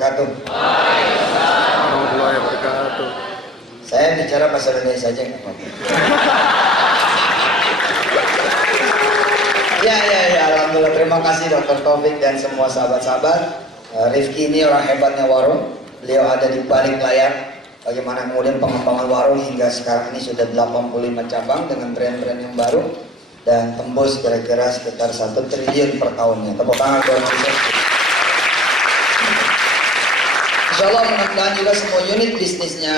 wabarakatuh. Warahmatullahi wabarakatuh. Saya bicara bahasa Indonesia saja nggak apa-apa. Ya, alhamdulillah, terima kasih Dr. Taufik dan semua sahabat-sahabat. Rifki ini orang hebatnya warung. Beliau ada di balik layar. Bagaimana kemudian pengembangan warung hingga sekarang ini sudah 85 cabang dengan brand-brand yang baru dan tembus kira-kira sekitar 1 triliun per tahunnya. Tepuk tangan buat Indonesia. Insya Allah mudah-mudahan juga semua unit bisnisnya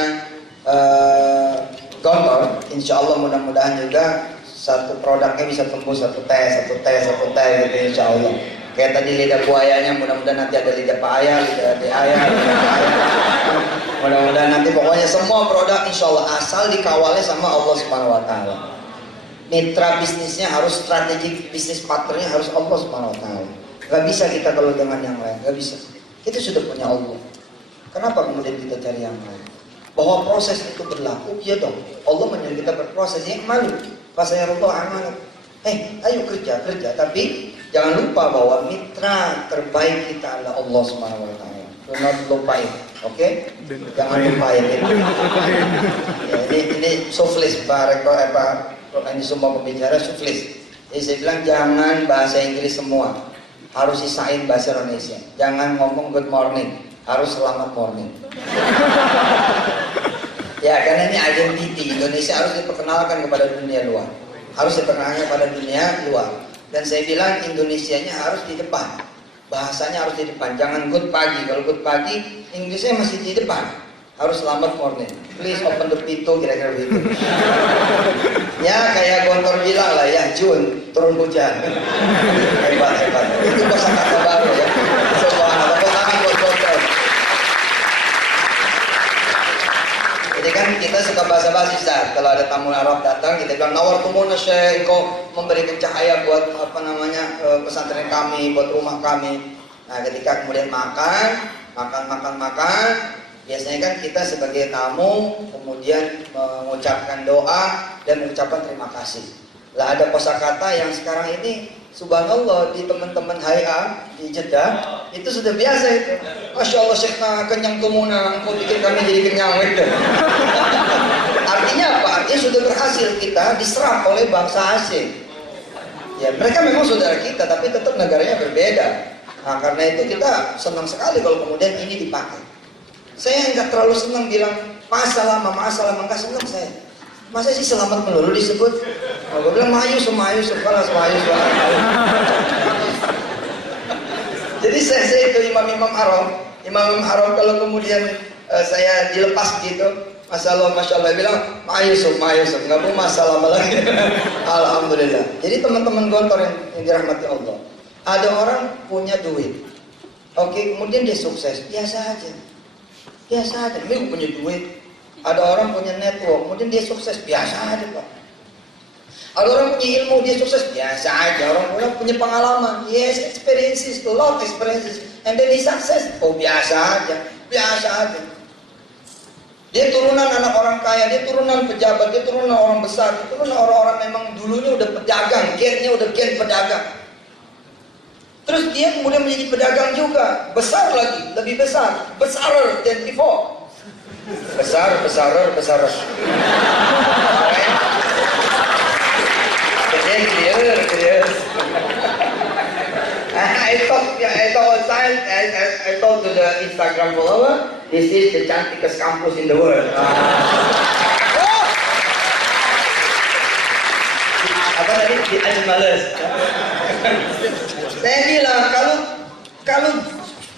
Gontor, insya Allah mudah-mudahan juga satu produknya bisa tembus satu teh gitu insya Allah. Kayak tadi lidah buayanya, mudah-mudahan nanti ada lidah paya, lidah ayah, mudah-mudahan nanti pokoknya semua produk insya Allah asal dikawalnya sama Allah Subhanahu Wa Taala. Mitra bisnisnya harus strategik, bisnis partnernya harus Allah Subhanahu Wa Taala. Gak bisa kita kalau dengan yang lain, gak bisa. Kita sudah punya Allah. Kenapa kemudian kita cari yang lain? Bahwa proses itu berlaku, ya dong. Allah menyuruh kita berproses, yang malu. Pasanya Allah amanat. Ayo kerja, tapi jangan lupa bahwa mitra terbaik kita adalah Allah Subhanahu Wa Taala. Jangan lupain, oke? Jangan lupain itu. Ya, ini suflis, Pak ini semua pembicara suflis. Jadi saya bilang jangan bahasa Inggris semua, harus sisain bahasa Indonesia. Jangan ngomong good morning, harus selamat morning. Ya, karena ini identity Indonesia harus diperkenalkan kepada dunia luar, harus diperkenalkan kepada dunia luar. Dan saya bilang Indonesianya harus di depan, bahasanya harus di depan. Jangan good pagi, kalau good pagi Inggrisnya masih di depan, harus selamat morning. Please open the pintu, kira-kira begitu. Ya kayak Gontor bilang lah ya, Jun turun hujan. Hebat. Itu kosakata baru ya. Subhanallah. Tangan buat Gontor. Jadi kan kita suka bahasa-bahasa Ustaz. Kalau ada tamu Arab datang, kita bilang nawar tumuna syekh, engkau memberikan cahaya buat pesantren kami, buat rumah kami. Nah, ketika kemudian makan, biasanya kan kita sebagai tamu kemudian mengucapkan doa dan mengucapkan terima kasih. Lah ada kosakata yang sekarang ini subhanallah di teman-teman HIA di Jeddah itu sudah biasa itu. Masya Allah Syekhna kenyang tumuna, kau bikin kami jadi kenyang itu. Artinya apa? Artinya sudah berhasil kita diserap oleh bangsa asing. Ya mereka memang saudara kita tapi tetap negaranya berbeda. Nah karena itu kita senang sekali kalau kemudian ini dipakai. Saya nggak terlalu senang bilang masalah, nggak senang saya. Masa sih selamat melulu disebut? Gue bilang mayu. Jadi saya itu imam Haram kalau kemudian saya dilepas gitu, masya Allah bilang mayu, nggak mau masalah lagi. Alhamdulillah. Jadi teman-teman Gontor yang dirahmati Allah, ada orang punya duit, oke, kemudian dia sukses, biasa aja, dia punya duit. Ada orang punya network, kemudian dia sukses, biasa aja Pak. Ada orang punya ilmu, dia sukses, biasa aja. Orang punya pengalaman, yes, experiences, a lot experiences, and then he success, oh biasa aja. Dia turunan anak orang kaya, dia turunan pejabat, dia turunan orang besar, dia turunan orang-orang memang dulunya udah pedagang, gennya udah gen pedagang. Terus dia kemudian menjadi pedagang juga, besar lagi, lebih besar, besarer than before. Besarer. Clear. I told to the Instagram follower, this is the cantikest kampus in the world. Apa tadi? Males. Saya bilang kalau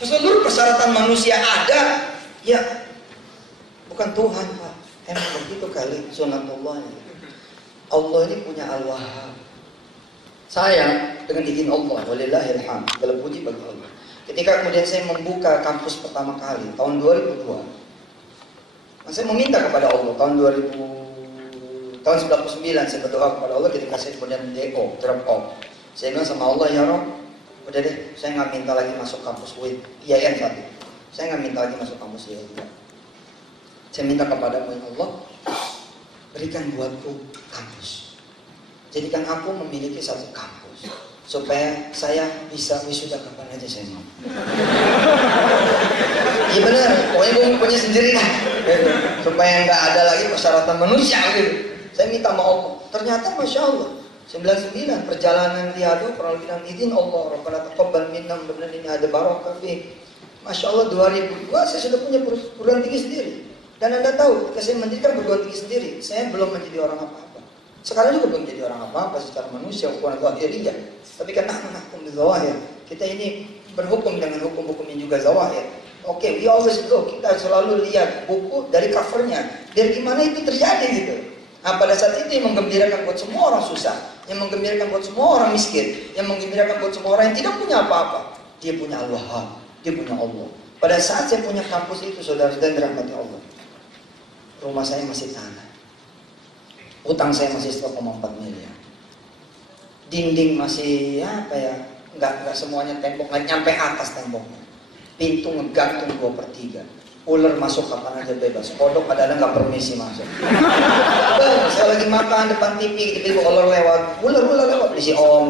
seluruh persyaratan manusia ada, ya bukan Tuhan Pak, emang begitu kali sunatullahnya. Allah ini punya Al-Wahhab. Saya dengan izin Allah, walillahilhamd, segala puji bagi Allah. Ketika kemudian saya membuka kampus pertama kali tahun 2002, saya meminta kepada Allah tahun 99 saya berdoa kepada Allah ketika saya kemudian DO, drop off. Saya bilang sama Allah, ya Rob, udah deh, saya nggak minta lagi masuk kampus IAIN satu. Saya nggak minta lagi masuk kampus IAIN. Saya minta kepadamu ya Allah, berikan buatku kampus. Jadikan aku memiliki satu kampus supaya saya bisa wisuda kapan aja saya mau. Iya benar, pokoknya gue punya sendiri lah, gitu. Supaya nggak ada lagi persyaratan manusia gitu. Saya minta sama Allah. Ternyata masya Allah 99 perjalanan diadu peralihan izin Allah. Rabbana taqabbal minna, benar ini ada barokah fi. Masya Allah 2002 saya sudah punya perguruan tinggi sendiri. Dan Anda tahu, ketika saya mendirikan perguruan tinggi sendiri, saya belum menjadi orang apa-apa. Sekarang juga belum jadi orang apa-apa secara manusia, ukuran zahiriyah. Tapi kan hukum zawahir. Kita ini berhukum dengan hukum-hukum yang juga zawahir. Oke, we always go. Kita selalu lihat buku dari covernya. Biar gimana itu terjadi gitu. Nah pada saat itu yang menggembirakan buat semua orang susah, yang menggembirakan buat semua orang miskin, yang menggembirakan buat semua orang yang tidak punya apa-apa. Dia punya Al-Wahhab, dia punya Allah. Pada saat saya punya kampus itu, saudara-saudara dirahmati Allah, rumah saya masih tanah, utang saya masih 1,4 miliar, dinding masih apa ya, nggak semuanya tembok, nggak nyampe atas temboknya, pintu ngegantung 2/3. Ular masuk kapan aja bebas. Kodok kadang-kadang nggak permisi masuk. Bang, saya lagi makan depan TV, tiba-tiba ular lewat. Ular lewat. Misi om.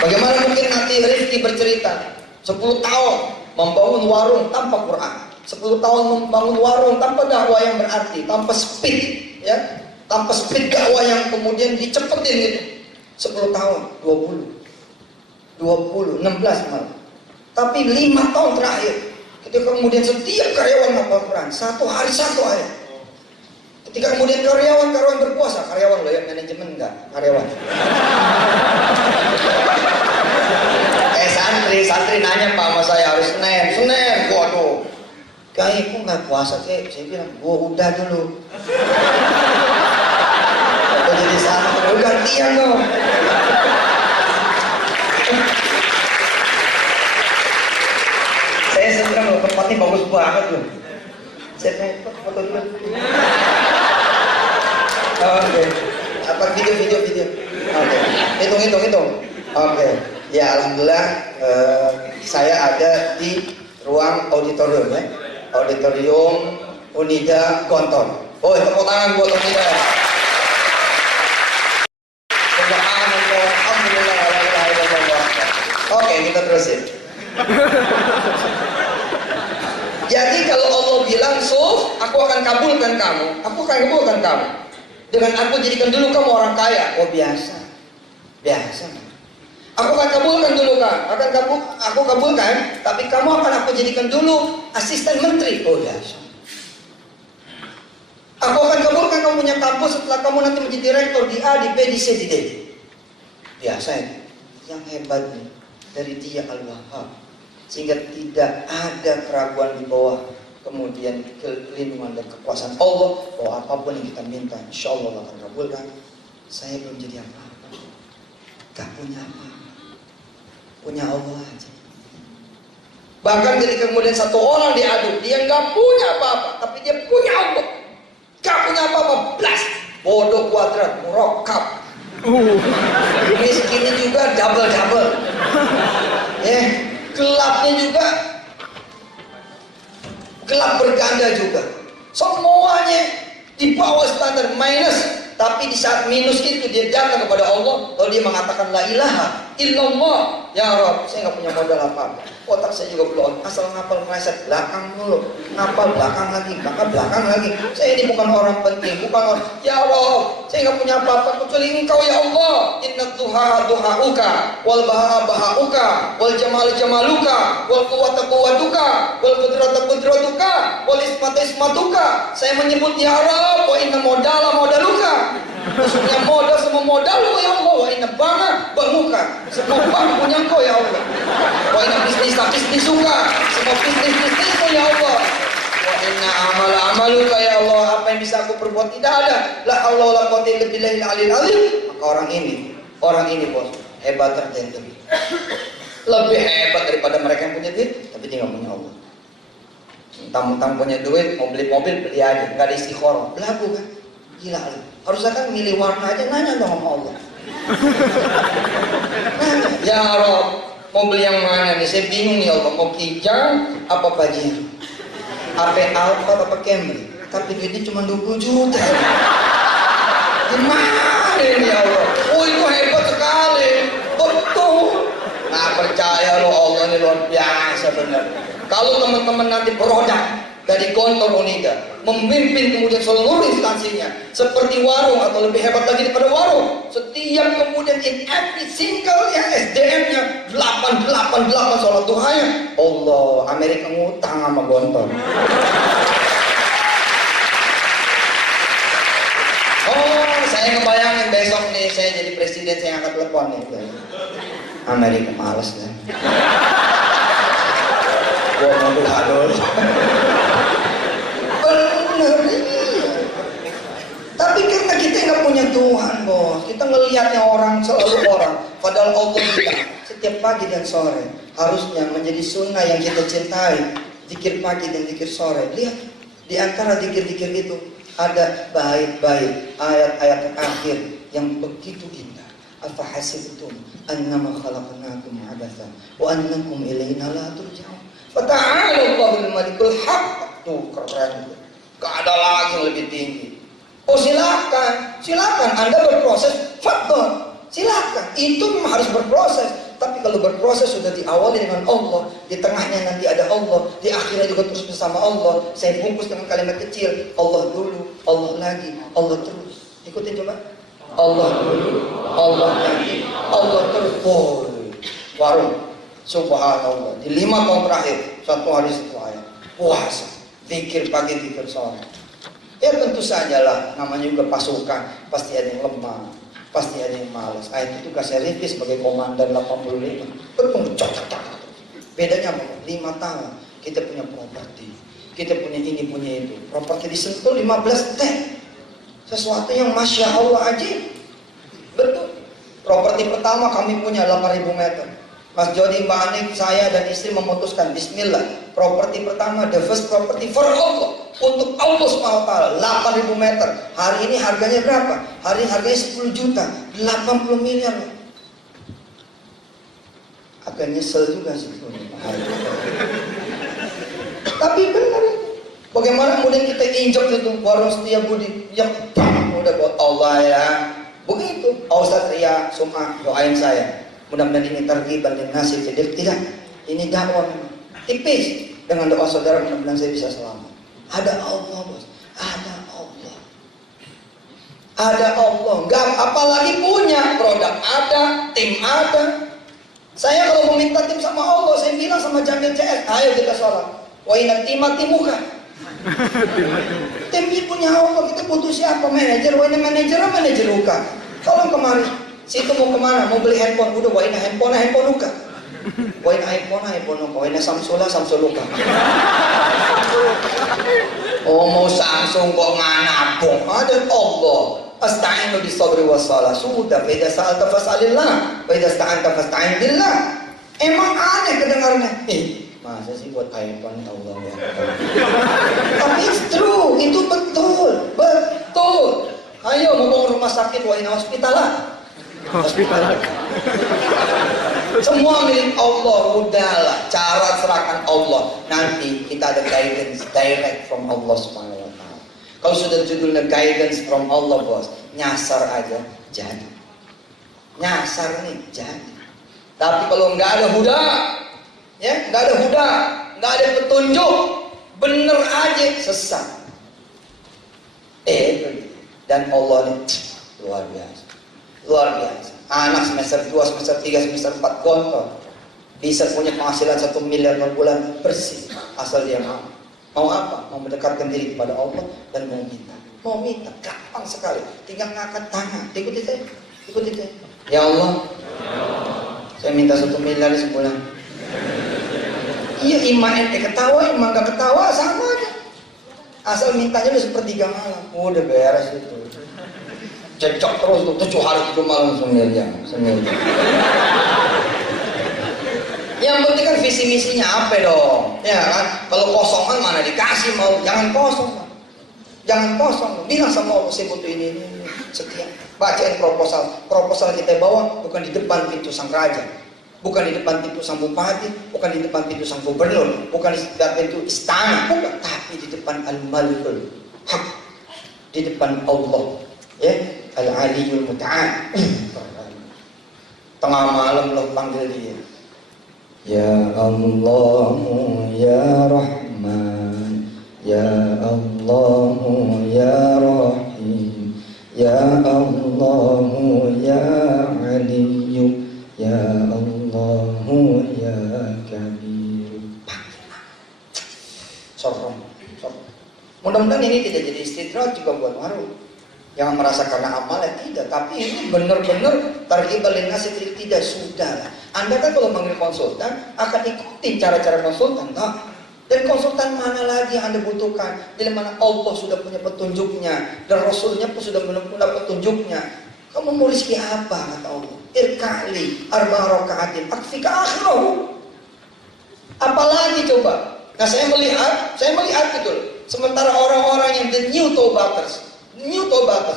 Bagaimana mungkin nanti Rifki bercerita 10 tahun membangun warung tanpa Quran, 10 tahun membangun warung tanpa dakwah yang berarti, tanpa speed, ya, tanpa speed dakwah yang kemudian dicepetin gitu. 10 tahun, 20, 16 malah. Tapi 5 tahun terakhir, ketika kemudian setiap karyawan hafal Quran, 1 hari 1 ayat. Ketika kemudian karyawan berpuasa, karyawan loh ya, manajemen enggak, karyawan. Santri nanya Pak sama saya harus Senin, waduh. Kayak kok nggak puasa kayak, saya bilang, gua udah dulu. Aku jadi santri, udah gantian dong. Saya senang loh, tempatnya bagus banget loh. Saya foto dulu. Oke. Apa video. Oke. Hitung. Oke. Ya alhamdulillah saya ada di ruang auditorium ya. Auditorium Unida Gontor. Oh, tepuk tangan buat Unida. Oke, kita terusin. Jadi kalau Allah bilang, "Suf, aku akan kabulkan kamu. Dengan aku jadikan dulu kamu orang kaya." Oh, biasa. Aku akan kabulkan dulu aku kabulkan, tapi kamu akan aku jadikan dulu asisten menteri. Oh, biasa. Aku akan kabulkan kamu punya kampus setelah kamu nanti menjadi direktur di A, di B, di C, di D. Biasa itu. Yang hebatnya dari dia Al-Wahhab, sehingga tidak ada keraguan di bawah kemudian kelindungan dan kekuasaan Allah bahwa apapun yang kita minta insya Allah akan kabulkan. Saya belum jadi apa-apa, gak punya apa-apa, punya Allah aja. Bahkan ketika kemudian satu orang diadu, dia gak punya apa-apa, tapi dia punya Allah, gak punya apa-apa, plus bodoh kuadrat, murakkab, miskinnya juga double, gelapnya juga gelap berganda juga, semuanya di bawah standar minus. Tapi di saat minus itu dia datang kepada Allah, lalu dia mengatakan la ilaha illallah, ya Rabb, saya nggak punya modal apa-apa, otak saya juga belum, asal ngapal meleset belakang dulu, ngapal belakang lagi, saya ini bukan orang penting, bukan orang, ya Rabb, saya nggak punya apa-apa kecuali Engkau ya Allah. Inna duha duhauka, wal baha bahauka, wal jamal jamaluka, wal quwwata quwwatuka, wal qudrata qudratuka, wal ismata ismatuka. Saya menyebut ya Rabb, wa inna modala modaluka, maksudnya modal semua modal lu ya Allah. Wa inna banga banguka, semua bank punya Engkau ya Allah. Wa inna bisnis suka, semua bisnismu ya Allah. Wa inna amala amaluka ya Allah, apa yang bisa aku perbuat tidak ada. La Allah la quwwata illa billahil aliyil azim. Maka orang ini bos hebat tertentu, lebih hebat daripada mereka yang punya duit tapi dia nggak punya Allah. Mentang-mentang punya duit, mau beli mobil beli aja, nggak ada istikharah, belagu kan, gila lu. Harusnya kan milih warna aja, nanya dong sama Allah. Nanya, ya Rob, mau beli yang mana nih? Saya bingung nih Allah, mau kijang apa Pajero, apa Alphard apa Camry, tapi duitnya cuma 20 juta. Gimana ini ya Allah? Oh itu hebat sekali, betul. Nah Allah ini luar biasa benar. Kalau teman-teman nanti produk dari Gontor Unida memimpin kemudian seluruh instansinya seperti warung atau lebih hebat lagi daripada warung, setiap kemudian in every single ya SDM-nya 888 sholat duhanya, Allah, Amerika ngutang sama Gontor. Oh, saya ngebayangin besok nih saya jadi presiden, saya angkat telepon nih. Amerika males deh. Gua mau dulu. Bener iya. Tapi karena kita nggak punya Tuhan, bos, kita ngelihatnya orang selalu orang. Padahal Allah bilang setiap pagi dan sore harusnya menjadi sunnah yang kita cintai. Zikir pagi dan zikir sore. Lihat di antara zikir-zikir itu ada bait-bait ayat-ayat terakhir yang begitu indah. Afa hasibtum annama khalaqnakum abatha wa annakum ilaina la turja'un. Fata'ala Allahul Malikul Haq. Tuh keren. Gak ada lagi yang lebih tinggi. Oh silakan Anda berproses, fadhol, silakan. Itu memang harus berproses. Tapi kalau berproses sudah diawali dengan Allah, di tengahnya nanti ada Allah, di akhirnya juga terus bersama Allah. Saya bungkus dengan kalimat kecil, Allah dulu, Allah lagi, Allah terus. Ikutin coba. Allah dulu, Allah lagi, Allah terus. Oh, warung. Subhanallah. Di 5 tahun terakhir, 1 hari 1 ayat. Puasa, zikir pagi, zikir sore. Ya tentu sajalah, namanya juga pasukan, pasti ada yang lemah, pasti ada yang malas. Itu tugas saya Rifki sebagai komandan 85. Betul, cocok. Bedanya apa? 5 tahun kita punya properti, kita punya ini, punya itu. Properti disentuh 15 T. Sesuatu yang masya Allah aja. Betul. Properti pertama kami punya 8.000 meter. Mas Jody, Mbak Anik, saya dan istri memutuskan bismillah, properti pertama, the first property for Allah, untuk Allah SWT, 8.000 meter. Hari ini harganya berapa? Hari ini harganya 10 juta, 80 miliar. Agak nyesel juga sih. Tapi benar, bagaimana kemudian kita injak itu warung Setia Budi, yang udah buat Allah ya. Begitu, Ustaz ya, Sumah, doain saya. Mudah-mudahan ini targhiban dan nasib. Jadi tidak, ini dakwah tipis. Dengan doa saudara mudah-mudahan saya bisa selamat. Ada Allah, bos, ada Allah, ada Allah. Enggak, apalagi punya produk ada, tim ada. Saya kalau meminta tim sama Allah, saya bilang sama Jamil CS, ayo kita sholat. Wa inna timuka. Tim punya Allah, kita butuh siapa? Manajer, wa inna manajer uka. Tolong kemari. Situ mau kemana? Mau beli handphone. Udah, waina handphone uka. Waina handphone uka. Waina Samsung uka. Oh mau Samsung kok nganapung? Ada Allah. Asta'inu bisabri wassalah. Sudah. Faidah sa'alta fas'alillah. Faidah sta'anta fasta'in billah. Emang aneh kedengarnya. Masa sih buat iPhone Allah ya. Tapi it's true. Itu betul. Betul. Ayo mau bangun rumah sakit. Waina hospital lah. Hospital. Semua milik Allah, udahlah. Cara serahkan Allah. Nanti kita ada guidance direct from Allah Subhanahu wa Ta'ala. Kalau sudah judulnya guidance from Allah, bos, nyasar aja jadi. Nyasar nih jadi. Tapi kalau nggak ada huda, ya nggak ada huda, nggak ada petunjuk, bener aja sesat. Dan Allah nih luar biasa. Luar biasa. Anak semester 2, semester 3, semester 4 kontol. Bisa punya penghasilan 1 miliar per bulan bersih. Asal dia mau. Mau apa? Mau mendekatkan diri kepada Allah dan mau minta. Mau minta. Gampang sekali. Tinggal ngangkat tangan. Ikuti saya. Ya Allah. Saya minta 1 miliar sebulan. Iya, iman ente ketawa, iman gak ketawa sama aja. Asal mintanya udah sepertiga malam. Udah beres itu. Cecok terus tuh 7 hari 7 malam semiliar. Yang penting kan visi misinya apa dong, ya kan? Kalau kosongan mana dikasih mau, jangan kosong. Bilang sama Allah saya butuh ini. Sekian. Bacain proposal kita bawa bukan di depan pintu sang raja, bukan di depan pintu sang bupati, bukan di depan pintu sang gubernur, bukan di depan pintu istana, bukan, tapi di depan Al-Malikul Haq, di depan Allah. Ya, Al-Aliyul Muta'al. Tengah malam lo panggil dia. Ya Allah ya Rahman, Ya Allah ya Rahim, Ya Allah ya Aliyu, Ya Allah ya Kabir. Sorong. Mudah-mudahan ini tidak jadi istidrak juga buat waru. Jangan merasa karena amalnya tidak, tapi ini benar-benar targhib linnas, tidak sudah. Anda kan kalau manggil konsultan akan ikuti cara-cara konsultan, tak? Dan konsultan mana lagi yang Anda butuhkan? Di mana Allah sudah punya petunjuknya dan Rasulnya pun sudah punya petunjuknya. Kamu mau rezeki apa kata Allah? Irkali arba rakaatin akfika akhirahu. Apalagi coba? Nah saya melihat betul. Sementara orang-orang yang the new tobaters,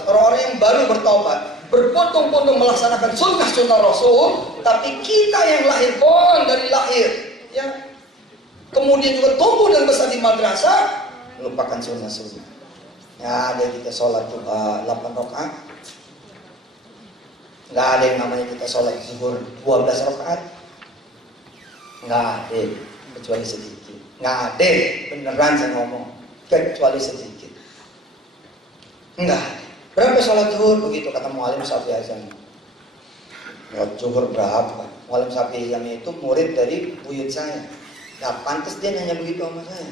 orang-orang yang baru bertobat, berpondong-pondong melaksanakan sunnah Rasul, tapi kita yang lahir dari lahir, ya, kemudian juga tumbuh dan besar di madrasah, melupakan sunnah. Ya ada kita sholat duha 8 rakaat, nggak ada yang namanya kita sholat zuhur 12 rakaat, nggak ada kecuali sedikit, nggak ada, beneran saya ngomong, kecuali sedikit. Enggak. Berapa sholat zuhur? Begitu kata mu'alim Syafi'i azan. Sholat zuhur berapa? Mu'alim Syafi'i itu murid dari buyut saya. Gak pantas dia nanya begitu sama saya.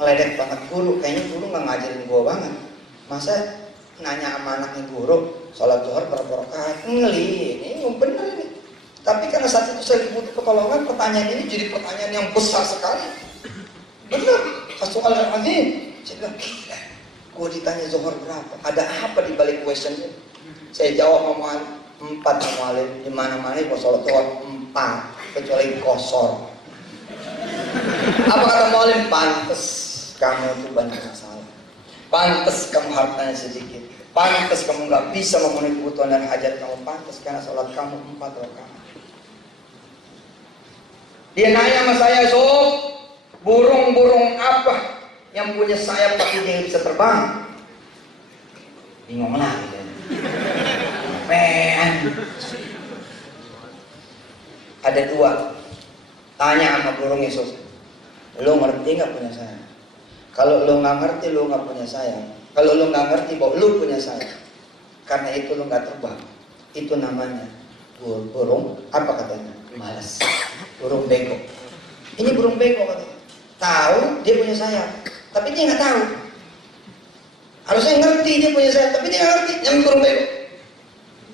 Ngeledek banget guru. Kayaknya guru gak ngajarin gua banget. Masa nanya sama anaknya guru, sholat zuhur berapa rakaat? Ngeli, ini bener ini. Tapi karena saat itu saya butuh pertolongan, pertanyaan ini jadi pertanyaan yang besar sekali. Bener, soal azim. Saya bilang, gila. Gue ditanya zuhur berapa? Ada apa di balik questionnya? Saya jawab sama 4 mu'alim. Di mana-mana kalau sholat zuhur 4 kecuali kosor. Apa kata mu'alim? Pantes kamu itu banyak masalah. Pantes kamu hartanya sedikit. Pantes kamu nggak bisa memenuhi kebutuhan dan hajat kamu. Pantes karena sholat kamu 4 rakaat. Dia nanya sama saya, Sob, burung-burung apa yang punya sayap tapi dia bisa terbang? Bingung lagi kan? Ada 2. Tanya sama burung Yesus, lo ngerti nggak punya sayap? Kalau lo nggak ngerti, lo nggak punya sayap. Kalau lo nggak ngerti bahwa lo punya sayap, karena itu lo nggak terbang. Itu namanya burung apa katanya? Malas. Burung bego. Ini burung bego katanya. Tahu dia punya sayap, tapi dia nggak tahu. Harusnya ngerti dia punya sayap, tapi dia nggak ngerti. Yang burung bego.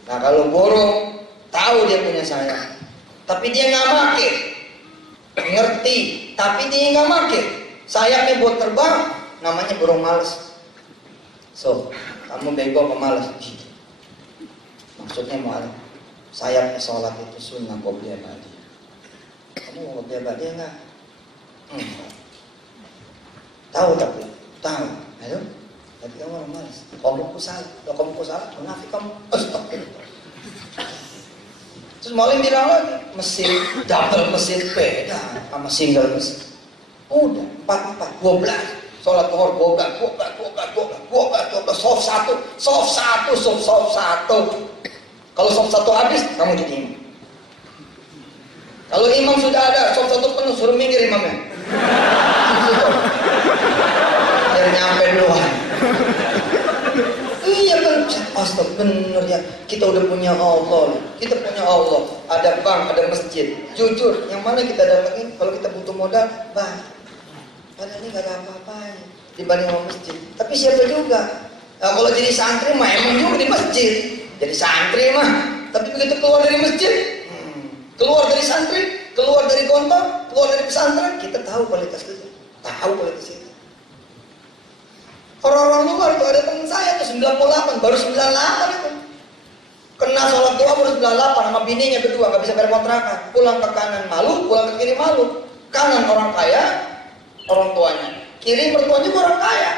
Nah kalau burung tahu dia punya sayap, tapi dia nggak make, ngerti, tapi dia nggak make, sayapnya buat terbang, namanya burung malas. So, kamu bego apa malas? Maksudnya mau sayapnya sholat itu sunnah qobliyah ba'diyah. Kamu mau qobliyah ba'diyah nggak? Tahu tapi tahu. Ayo, tapi kamu orang malas. Kalau kamu salah, munafik kamu. Astagfirullah. Terus Maulim bilang lagi, mesin double mesin beda sama single mesin. Udah 12. Sholat zuhur 12, soft 1. Kalau soft 1 habis, kamu jadi imam. Kalau imam sudah ada, soft 1 penuh, suruh minggir imamnya. Biar nyampe duluan. Iya kan, astaga bener ya. Kita udah punya Allah. Ada bank, ada masjid. Jujur, yang mana kita datangin kalau kita butuh modal, bang. Padahal ini gak ada apa-apanya dibanding sama masjid. Tapi siapa juga? Nah, kalau jadi santri mah emang juga di masjid. Jadi santri mah. Tapi begitu keluar dari masjid, keluar dari santri, keluar dari gontor, keluar dari pesantren, kita tahu kualitas kita. Orang-orang luar tuh ada teman saya tuh 98, baru 98 itu. Kena sholat duha baru 98 sama bininya berdua, gak bisa bayar kontrakan. Pulang ke kanan malu, pulang ke kiri malu. Kanan orang kaya, orang tuanya. Kiri mertuanya juga orang kaya.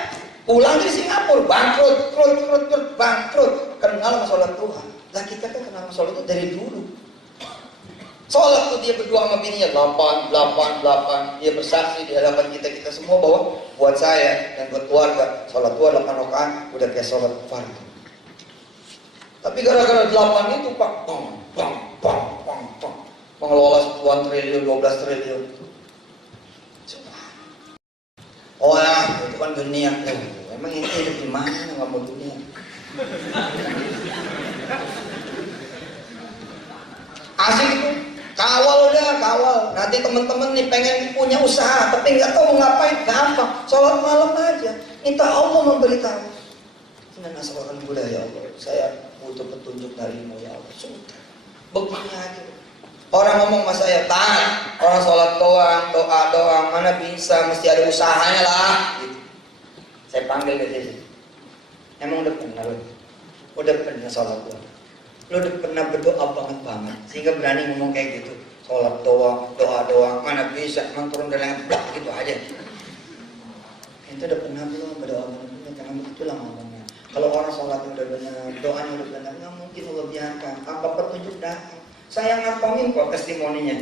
Pulang dari Singapura, bangkrut. Kenal sama sholat duha. Lah kita kan kenal sama sholat itu dari dulu. Sholat tuh dia berdua sama bininya 8. Dia bersaksi di hadapan kita semua bahwa buat saya dan buat keluarga sholat duha 8 rakaat udah kayak sholat fardu. Tapi gara-gara 8 itu pak, Mengelola puluhan triliun, 12 triliun. Oh ya, itu kan dunia. Emang ini hidup di mana nggak mau dunia? Asik itu, kawal udah, kawal. Nanti teman-teman nih pengen punya usaha, tapi nggak tahu mau ngapain, gampang. Sholat malam aja, minta Allah memberitahu. Inna nasrul budaya Allah, saya butuh petunjuk darimu ya Allah. Sudah, begini aja. Orang ngomong sama saya, tahan. Orang sholat doang, doa doang, mana bisa, mesti ada usahanya lah. Gitu. Saya panggil ke sini. Emang udah pernah lo? Udah pernah sholat doang? Lo udah pernah berdoa banget sehingga berani ngomong kayak gitu? Sholat doang, doa doang, mana bisa, emang turun dari langit, blak gitu aja. Itu udah pernah belum berdoa benar-benar? Jangan begitulah ngomongnya. Kalau orang sholat udah benar, doanya udah benar, nggak mungkin Allah biarkan. Apa petunjuk datang? Saya ngantongin kok testimoninya.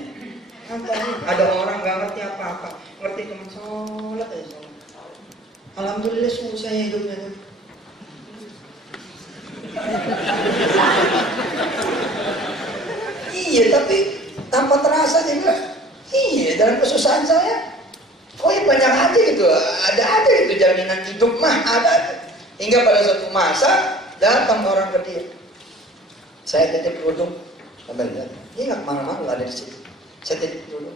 Ngantongin. Ada orang nggak ngerti apa-apa, ngerti cuma sholat aja sholat. Alhamdulillah susah hidupnya. Iya, tapi tanpa terasa juga. Iya, dalam kesusahan saya. Oh ya banyak aja gitu. Ada gitu jaminan hidup mah ada. Hingga pada suatu masa datang orang ke dia. Saya titip kerudung. Sampai lihat, dia nggak kemana-mana, nggak ada di situ. Saya titip kerudung.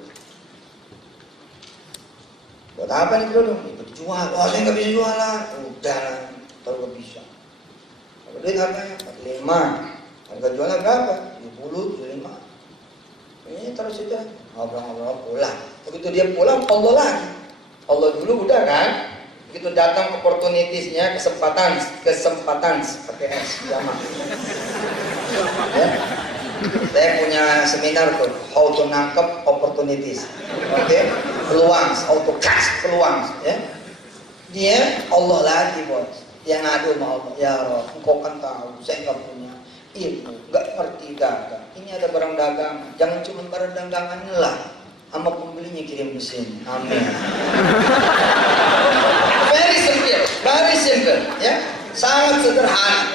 Buat apa nih kerudung? Ikut jual. Oh saya nggak bisa jualan. Udah, terus nggak bisa. Kalau duit harganya 45. Harga jualnya berapa? 70, 75. Ini terus itu ngobrol-ngobrol pulang. Begitu dia pulang, Allah lagi. Allah dulu udah kan. Begitu datang opportunitiesnya, kesempatan pakai S jamak. Ya. Saya punya seminar tuh, how to nangkep opportunities. Oke, peluang, how to catch peluang. Ya. Dia Allah lagi bos. Dia ngadu sama Allah, ya Rob, engkau kan tahu, saya nggak punya ilmu, nggak ngerti dagang. Ini ada barang dagang, jangan cuma barang dagangan lah, sama pembelinya kirim ke sini. Amin. Very simple, ya, sangat sederhana,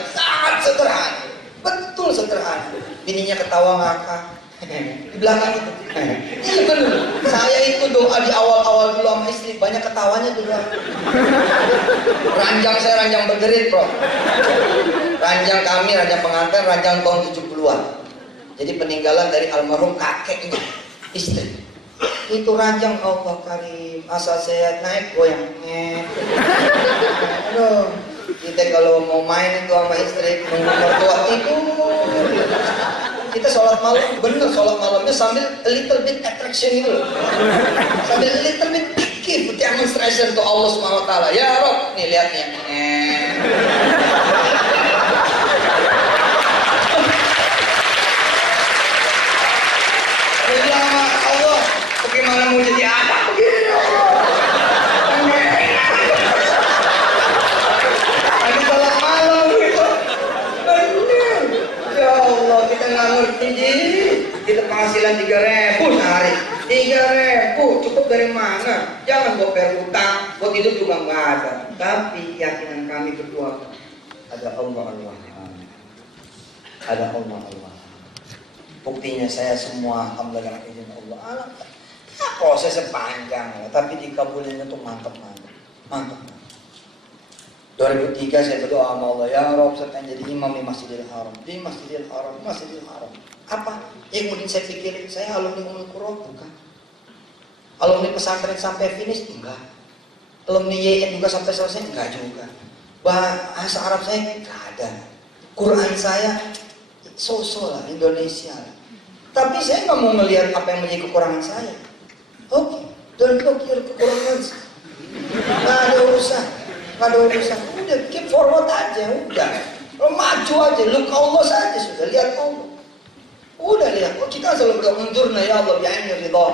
betul sederhana. Bininya ketawa ngakak di belakang itu. Iya benar. Saya itu doa di awal-awal dulu sama istri banyak ketawanya dulu. Ranjang saya ranjang bergerit bro. Ranjang kami ranjang pengantin ranjang tahun 70-an. Jadi peninggalan dari almarhum kakeknya istri. Itu ranjang Allah karim asal saya naik goyang. Aduh. Kita kalau mau main itu sama istri nunggu mertua itu kita sholat malam, bener sholat malamnya sambil a little bit attraction gitu loh, sambil a little bit give demonstration to Allah Subhanahu Wa Taala. Ya Rob, nih lihat nih. Lama Allah, bagaimana mau jadi anak begini Allah? Lagi sholat malam gitu. Ya Allah, kita nggak ngerti ji. Kita penghasilan 3.000 sehari. 3.000 cukup dari mana? Jangan buat berhutang, buat hidup juga nggak ada. Tapi keyakinan kami berdua ada Allah. Ada Allah. Buktinya saya semua alhamdulillah izin Allah. Ya, prosesnya panjang, tapi dikabulin itu mantap. 2003 saya berdoa sama Allah, ya Rob, saya pengen jadi imam di Masjidil Haram. Apa? Yang kemudian saya pikirin, saya alumni Ummul Qura bukan? Alumni pesantren sampai finish? Enggak. Alumni YN juga sampai selesai? Enggak juga. Bahasa Arab saya enggak ada. Quran saya so-so lah, Indonesia lah. Tapi saya nggak mau melihat apa yang menjadi kekurangan saya. Oke, don't look your kekurangan. Nggak ada urusan. Udah keep forward aja, udah. Lo maju aja, look Allah saja sudah, lihat Allah. Udah lihat, kita selalu berdoa, unzurna ya Allah bi'ainir ridha,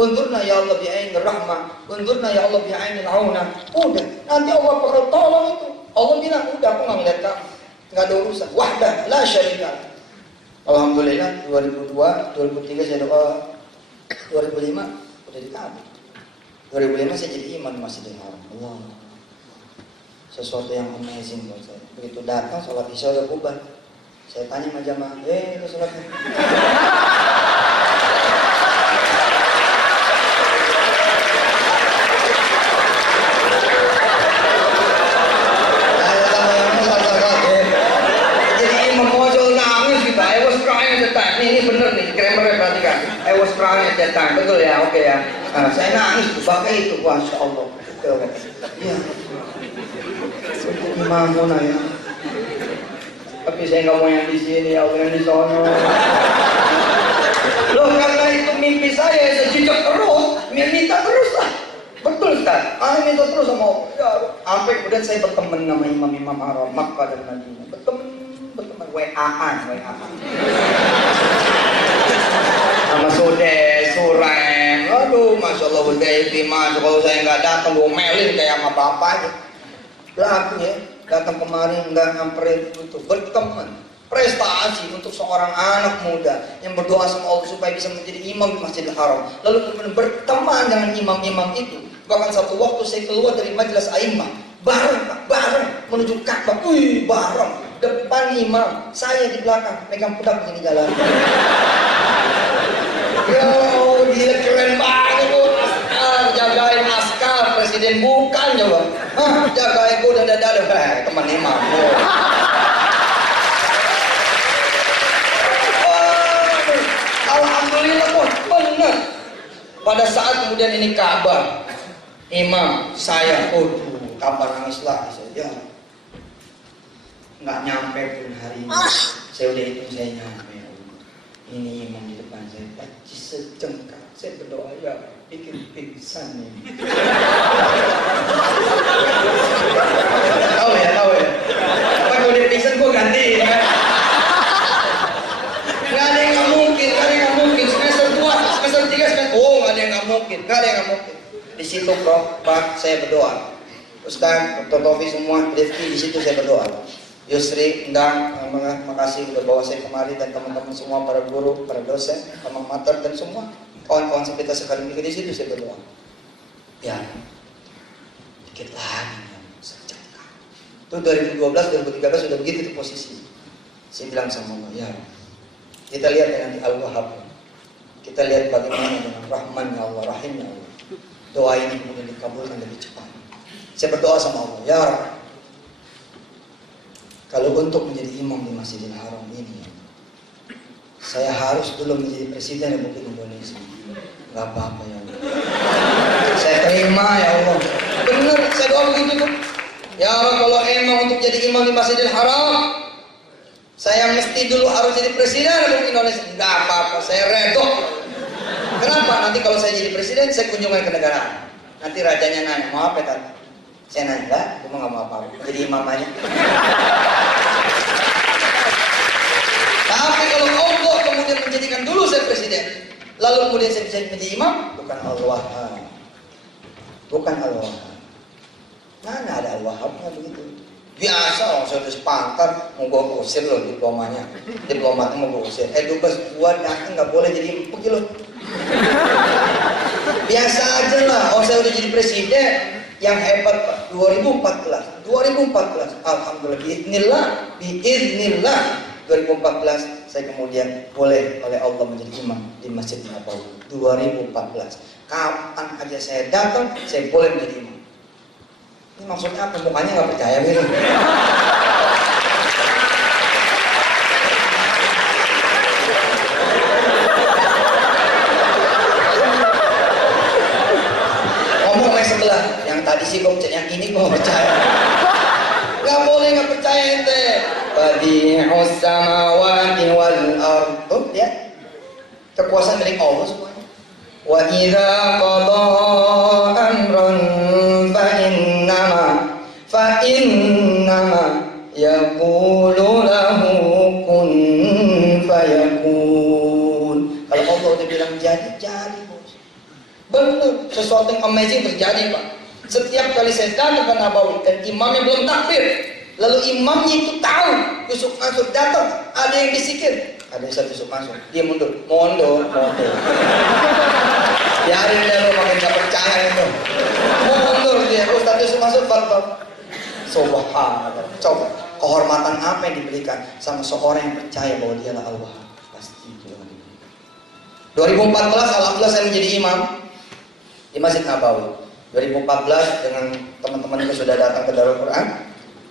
unzurna ya Allah bi'ainir rahmah, unzurna ya Allah bi'ainil auna. Udah, nanti Allah bakal tolong itu. Allah bilang, udah aku nggak ngeliat kamu, nggak ada urusan. Wahdah, la syarika. Alhamdulillah 2002, 2003 saya doa, 2005 udah dikabul. 2005 saya jadi imam di Masjidil Haram. Allah. Sesuatu yang amazing buat saya. Begitu datang sholat isya udah bubar. Saya tanya sama jamaah, itu sholatnya. Australia datang, betul ya, oke ya. Nah, saya nangis pakai itu, masya Allah. Iya. Imamuna ya. Tapi saya nggak mau yang di sini, ya yang di sono. Loh, karena itu mimpi saya jejak terus, minta terus lah. Betul Ustaz, minta terus sama Allah. Ya, sampai kemudian saya berteman sama imam-imam Arab Makkah dan Madinah. Berteman, WA-an. Sama Sureng. Aduh, masya Allah, Mas, kalau saya nggak datang, ngomelin kayak sama bapak aja. Laku ya, datang kemarin nggak nyamperin itu, berteman. Prestasi untuk seorang anak muda yang berdoa sama Allah supaya bisa menjadi imam di Masjidil Haram. Lalu kemudian berteman dengan imam-imam itu. Bahkan satu waktu saya keluar dari majelis a'immah, bareng menuju Ka'bah. Bareng depan imam, saya di belakang pegang pedang begini jalan. Ya, gila keren banget lu. Jagain askar presiden bukan coba. Jagain gua dan dada teman imam. Alhamdulillah pun benar. Pada saat kemudian ini Ka'bah, imam saya, kapan nangis lagi saya? Nggak nyampe pun hari ini. Saya udah hitung saya nyampe. Ini imam di depan saya, percis sejengkal. Saya berdoa ya, bikin pingsan nih. Tahu ya. Apa kalau dia pingsan gua ganti. Nggak ada yang nggak mungkin. Semester 2, semester 3, nggak ada yang nggak mungkin. Di situ Pak, saya berdoa. Ustaz, Dr. Tofi semua, Rifki di situ saya berdoa. Yusri, Endang, makasih udah bawa saya kemari dan teman-teman semua, para guru, para dosen, alma mater dan semua kawan-kawan kita sekali di situ saya berdoa. Ya, dikit lagi sejengkal. Itu 2012, 2013 sudah begitu tuh posisi. Saya bilang sama Allah, ya, kita lihat nanti Al-Wahhab. Kita lihat bagaimana dengan Rahman ya Allah, Rahim ya Allah. Doa ini kemudian dikabulkan lebih cepat. Saya berdoa sama Allah, ya Rabbi, kalau untuk menjadi imam di Masjidil Haram ini, saya harus dulu menjadi presiden Republik Indonesia. Gak apa-apa ya Allah. Saya terima ya Allah. Benar, saya doa begitu tuh. Ya Allah, kalau emang untuk jadi imam di Masjidil Haram, saya mesti dulu harus jadi presiden Republik Indonesia. Gak apa-apa, saya redok. Kenapa? Nanti kalau saya jadi presiden, saya kunjungan ke negaraan. Nanti rajanya nanya, mau apa tante? Saya nanya, enggak, gue mau gak mau apa-apa. Jadi imam aja. Tapi kalau Allah kemudian menjadikan dulu saya presiden, lalu kemudian saya bisa menjadi imam, bukan Allah. Mana ada Allah-nya begitu. Biasa, saya udah sepakat, mau gue usir loh diplomatnya mau gue usir. Dubes, gue datang gak boleh jadi pergi loh. Biasa aja lah, saya udah jadi presiden. Yang hebat Pak, 2014, alhamdulillah, biiznillah 2014 saya kemudian boleh oleh Allah menjadi imam di Masjid Nabawi 2014. Kapan aja saya datang, saya boleh menjadi imam. Ini maksudnya apa? Mukanya nggak percaya gitu. Ngomong yang sebelah, yang tadi sih gue percaya, yang ini gue nggak percaya. Nggak boleh nggak percaya ente. Badi'us samawati wal ardh. Tuh lihat, kekuasaan milik Allah semuanya. Wa idza qada amran fa innama yaqulu lahu kun fayakun. Kalau Allah udah bilang jadi bos. Benar, sesuatu yang amazing terjadi Pak. Setiap kali saya datang ke Nabawi dan imamnya belum takbir, lalu imamnya itu tahu tusuk masuk datang, ada yang bisikin, ada yang tusuk masuk, dia mundur. Biarin dia lo makin gak percaya itu. Mundur dia, Ustaz tusuk masuk bal. Subhanallah. Coba kehormatan apa yang diberikan sama seorang yang percaya bahwa dia adalah Allah. Pasti itu. 2014 alhamdulillah saya menjadi imam di Masjid Nabawi. 2014 dengan teman-teman yang sudah datang ke Darul Quran,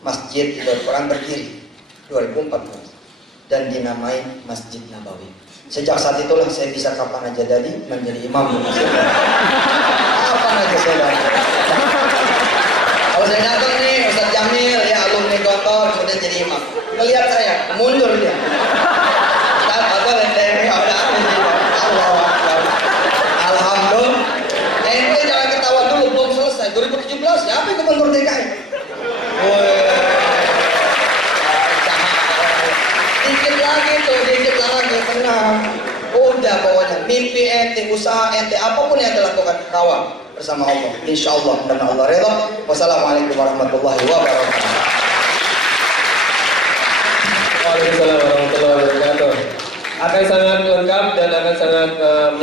masjid di Darul Quran berdiri 2014 dan dinamai Masjid Nabawi. Sejak saat itulah saya bisa kapan aja jadi menjadi imam di masjid. Kapan aja saya datang. Kalau saya datang nih, Ustaz Jamil, ya alumni Gontor, kemudian jadi imam. Ngelihat saya, mundur dia. Atau lenteng, ya udah Allah Akbar. Alhamdulillah. Ente jangan ketawa dulu, belum selesai. 2017, siapa yang gubernur DKI? Dikit lagi tuh, dikit lagi, tenang. Udah pokoknya, mimpi ente, usaha ente, apapun yang dilakukan, kawal bersama Allah. Insya Allah, dan Allah redha. Wassalamualaikum warahmatullahi wabarakatuh. Waalaikumsalam warahmatullahi wabarakatuh. Akan sangat lengkap dan akan sangat